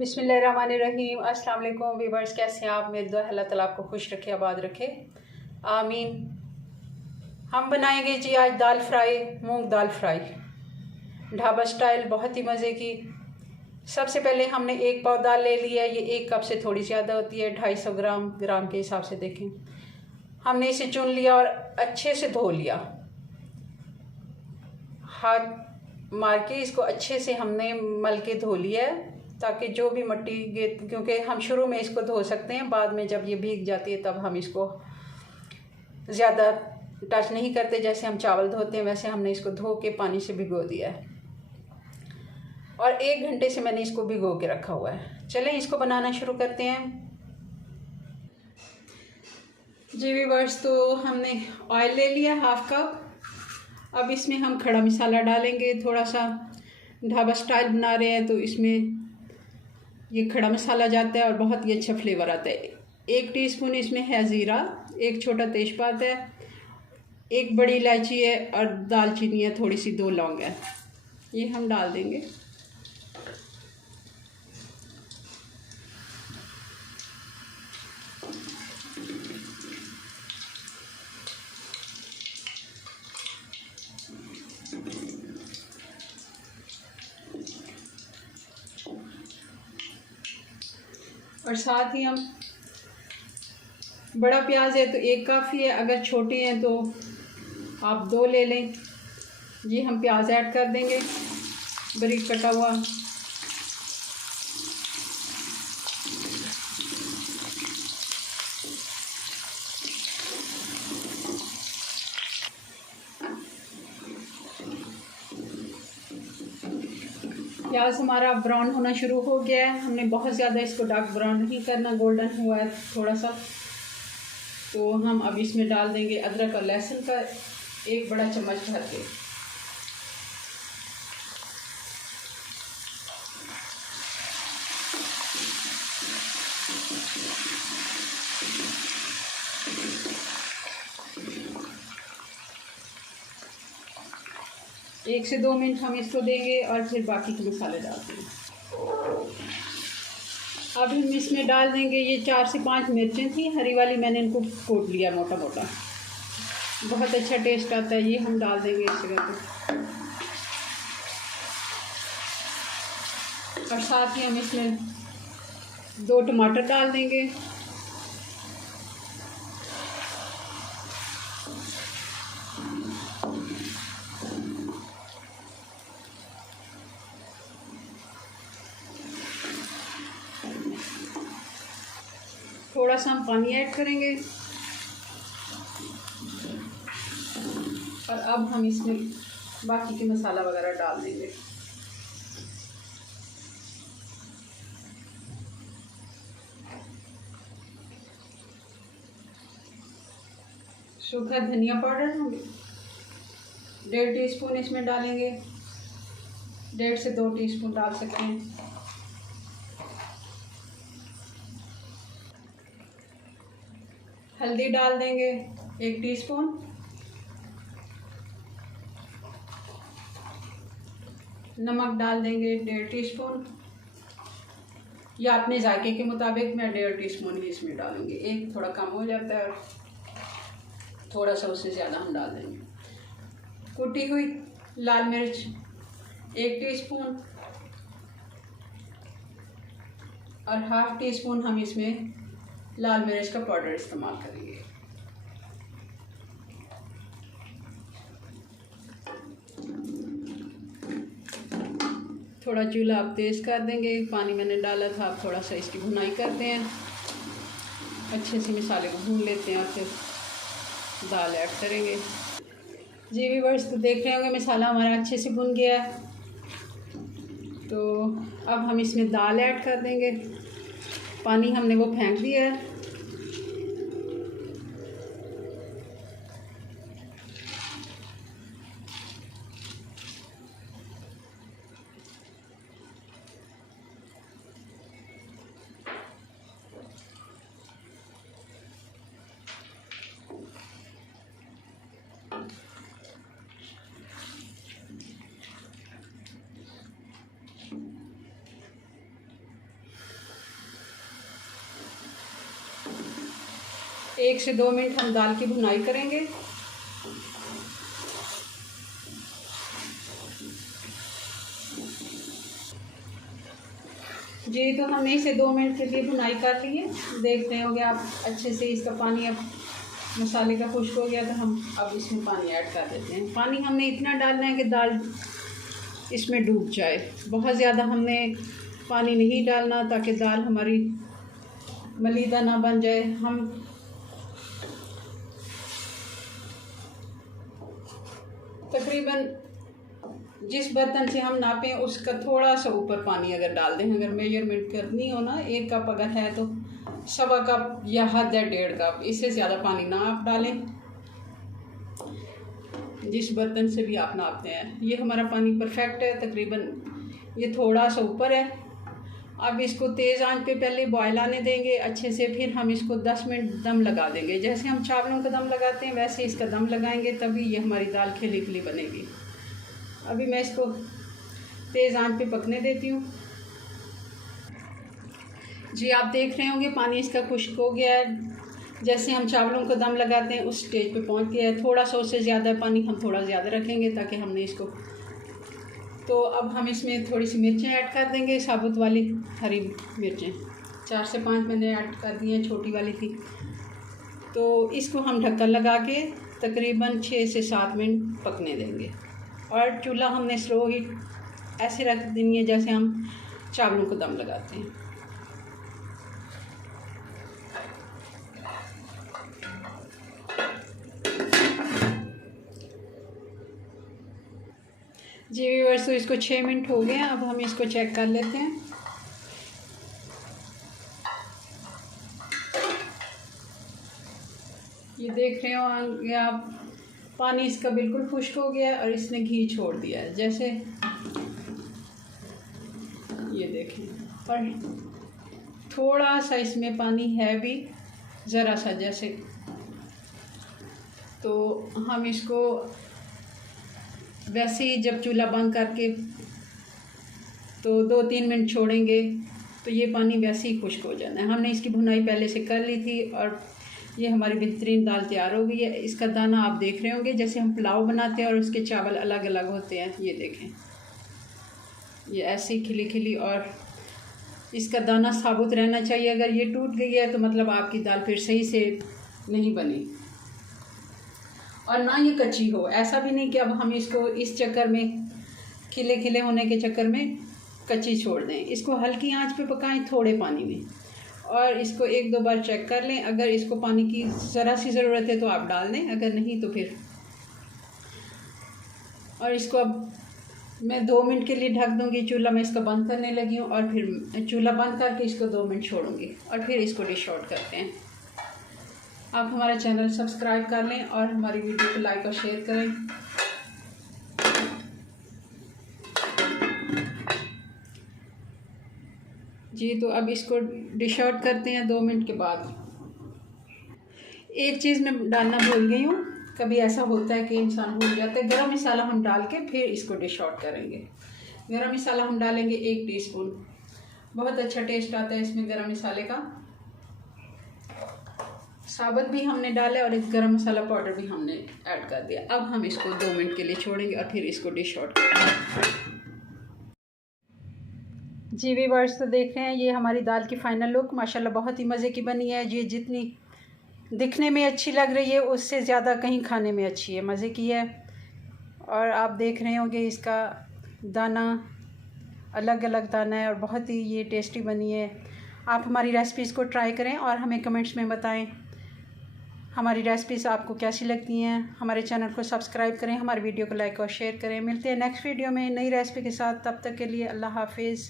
बिस्मिल्लाहिर्रहमानिर्रहीम। अस्सलाम वालेकुम व्यूअर्स, कैसे हैं आप? मेरे दुआ अल्लाह ताला आपको खुश रखे, आबाद रखे, आमीन। हम बनाएंगे जी आज दाल फ्राई, मूंग दाल फ्राई ढाबा स्टाइल, बहुत ही मज़े की। सबसे पहले हमने एक पाव दाल ले लिया है। ये एक कप से थोड़ी ज़्यादा होती है, 250 ग्राम के हिसाब से देखें। हमने इसे चुन लिया और अच्छे से धो लिया। हाथ मार के इसको अच्छे से हमने मल के धो लिया है, ताकि जो भी मिट्टी, क्योंकि हम शुरू में इसको धो सकते हैं, बाद में जब ये भीग जाती है तब हम इसको ज़्यादा टच नहीं करते। जैसे हम चावल धोते हैं वैसे हमने इसको धो के पानी से भिगो दिया है और 1 घंटे से मैंने इसको भिगो के रखा हुआ है। चलें इसको बनाना शुरू करते हैं जी व्यूअर्स। तो हमने ऑयल ले लिया 1/2 कप। अब इसमें हम खड़ा मसाला डालेंगे। थोड़ा सा ढाबा स्टाइल बना रहे हैं तो इसमें ये खड़ा मसाला जाता है और बहुत ही अच्छा फ्लेवर आता है। 1 टीस्पून इसमें है ज़ीरा, 1 छोटा तेज़पात है, 1 बड़ी इलायची है और दालचीनी है, थोड़ी सी 2 लौंग है। ये हम डाल देंगे। और साथ ही हम, बड़ा प्याज है तो 1 काफ़ी है, अगर छोटे हैं तो आप 2 ले लें। ये हम प्याज ऐड कर देंगे बारीक कटा हुआ। प्याज हमारा ब्राउन होना शुरू हो गया है। हमने बहुत ज़्यादा इसको डार्क ब्राउन नहीं करना, गोल्डन हुआ है थोड़ा सा। तो हम अब इसमें डाल देंगे अदरक और लहसुन का 1 बड़ा चम्मच भर के। एक से 2 मिनट हम इसको देंगे और फिर बाकी के मसाले डाल देंगे। अब हम इसमें डाल देंगे, ये 4 से 5 मिर्चें थी हरी वाली, मैंने इनको कूट लिया मोटा मोटा, बहुत अच्छा टेस्ट आता है। ये हम डाल देंगे इस जगह पे। और साथ ही हम इसमें 2 टमाटर डाल देंगे। थोड़ा सा हम पानी ऐड करेंगे और अब हम इसमें बाकी के मसाला वगैरह डाल देंगे। सूखा धनिया पाउडर हम 1.5 टीस्पून इसमें डालेंगे, 1.5 से 2 टीस्पून डाल सकते हैं। हल्दी डाल देंगे 1 टीस्पून, नमक डाल देंगे 1.5 टीस्पून, या अपने जायके के मुताबिक मैं 1.5 टीस्पून ही इसमें डालूंगी। 1 थोड़ा कम हो जाता है और थोड़ा सा उससे ज़्यादा हम डाल देंगे। कुटी हुई लाल मिर्च 1 टीस्पून और 1/2 टीस्पून हम इसमें लाल मिर्च का पाउडर इस्तेमाल करेंगे। थोड़ा चूल्हा आप तेज़ कर देंगे। पानी मैंने डाला था, आप थोड़ा सा इसकी भुनाई करते हैं, अच्छे से मसाले को भून लेते हैं और फिर दाल ऐड करेंगे। जी व्यूअर्स, तो देख रहे होंगे मसाला हमारा अच्छे से भुन गया है। तो अब हम इसमें दाल ऐड कर देंगे। पानी हमने वो फेंक दिया है। 1 से 2 मिनट हम दाल की भुनाई करेंगे। जी तो हमने इसे 2 मिनट के लिए भुनाई कर ली है। देख रहे होंगे आप अच्छे से इसका पानी अब मसाले का खुश्क हो गया, तो हम अब इसमें पानी ऐड कर देते हैं। पानी हमने इतना डालना है कि दाल इसमें डूब जाए। बहुत ज़्यादा हमने पानी नहीं डालना ताकि दाल हमारी मलीदा ना बन जाए। हम तकरीबन जिस बर्तन से हम नापें उसका थोड़ा सा ऊपर पानी अगर डाल दें। अगर मेजरमेंट करनी हो ना, 1 कप अगर है तो 1.25 कप या हद है 1.5 कप, इससे ज़्यादा पानी ना आप डालें जिस बर्तन से भी आप नापते हैं। ये हमारा पानी परफेक्ट है, तकरीबन ये थोड़ा सा ऊपर है। अब इसको तेज़ आंच पे पहले बॉयल आने देंगे अच्छे से, फिर हम इसको 10 मिनट दम लगा देंगे। जैसे हम चावलों का दम लगाते हैं वैसे इसका दम लगाएंगे, तभी ये हमारी दाल खिली खिली बनेगी। अभी मैं इसको तेज़ आंच पे पकने देती हूँ। जी आप देख रहे होंगे पानी इसका खुश्क हो गया है। जैसे हम चावलों को दम लगाते हैं उस स्टेज पे पहुंच गया है। थोड़ा सा उससे ज़्यादा पानी हम थोड़ा ज़्यादा रखेंगे ताकि हमने इसको, तो अब हम इसमें थोड़ी सी मिर्चें ऐड कर देंगे, साबुत वाली हरी मिर्चें 4 से 5 मैंने ऐड कर दी हैं, छोटी वाली थी। तो इसको हम ढक्कन लगा के तकरीबन 6 से 7 मिनट पकने देंगे। और चूल्हा हमने स्लो हीट ऐसे रख देनी है जैसे हम चावलों को दम लगाते हैं। जी व्यूअर्स, तो इसको 6 मिनट हो गए हैं। अब हम इसको चेक कर लेते हैं। ये देख रहे हो आप, पानी इसका बिल्कुल खुश्क हो गया और इसने घी छोड़ दिया है, जैसे ये देखें। और थोड़ा सा इसमें पानी है भी, ज़रा सा जैसे। तो हम इसको वैसे ही जब चूल्हा बंद करके तो 2-3 मिनट छोड़ेंगे तो ये पानी वैसे ही खुश्क हो जाना है। हमने इसकी भुनाई पहले से कर ली थी और ये हमारी बेहतरीन दाल तैयार हो गई है। इसका दाना आप देख रहे होंगे, जैसे हम पुलाव बनाते हैं और उसके चावल अलग अलग होते हैं। ये देखें, ये ऐसे ही खिली खिली, और इसका दाना साबुत रहना चाहिए। अगर ये टूट गई है तो मतलब आपकी दाल फिर सही से नहीं बनी, और ना ये कच्ची हो। ऐसा भी नहीं कि अब हम इसको इस चक्कर में खिले खिले होने के चक्कर में कच्ची छोड़ दें। इसको हल्की आंच पे पकाएं थोड़े पानी में, और इसको 1-2 बार चेक कर लें। अगर इसको पानी की ज़रा सी ज़रूरत है तो आप डाल दें, अगर नहीं तो फिर। और इसको अब मैं 2 मिनट के लिए ढक दूंगी। चूल्हा मैं इसका बंद करने लगी हूँ, और फिर चूल्हा बंद करके इसको 2 मिनट छोड़ूंगी और फिर इसको डिश आउट करते हैं। आप हमारा चैनल सब्सक्राइब कर लें और हमारी वीडियो को लाइक और शेयर करें। जी तो अब इसको डिश आउट करते हैं 2 मिनट के बाद। एक चीज़ मैं डालना भूल गई हूँ, कभी ऐसा होता है कि इंसान भूल जाता है। गरम मसाला हम डाल के फिर इसको डिश आउट करेंगे। गरम मसाला हम डालेंगे 1 टीस्पून। बहुत अच्छा टेस्ट आता है इसमें गरम मसाले का। साबुत भी हमने डाला और एक गरम मसाला पाउडर भी हमने ऐड कर दिया। अब हम इसको 2 मिनट के लिए छोड़ेंगे और फिर इसको डिश आउट करेंगे। जी व्यूअर्स, तो देख रहे हैं ये हमारी दाल की फ़ाइनल लुक माशाल्लाह बहुत ही मज़े की बनी है। ये जितनी दिखने में अच्छी लग रही है उससे ज़्यादा कहीं खाने में अच्छी है, मज़े की है। और आप देख रहे होंगे इसका दाना अलग अलग दाना है और बहुत ही ये टेस्टी बनी है। आप हमारी रेसिपीज़ को ट्राई करें और हमें कमेंट्स में बताएं हमारी रेसिपीज़ आपको कैसी लगती हैं। हमारे चैनल को सब्सक्राइब करें, हमारी वीडियो को लाइक और शेयर करें। मिलते हैं नेक्स्ट वीडियो में नई रेसिपी के साथ। तब तक के लिए अल्लाह हाफिज़।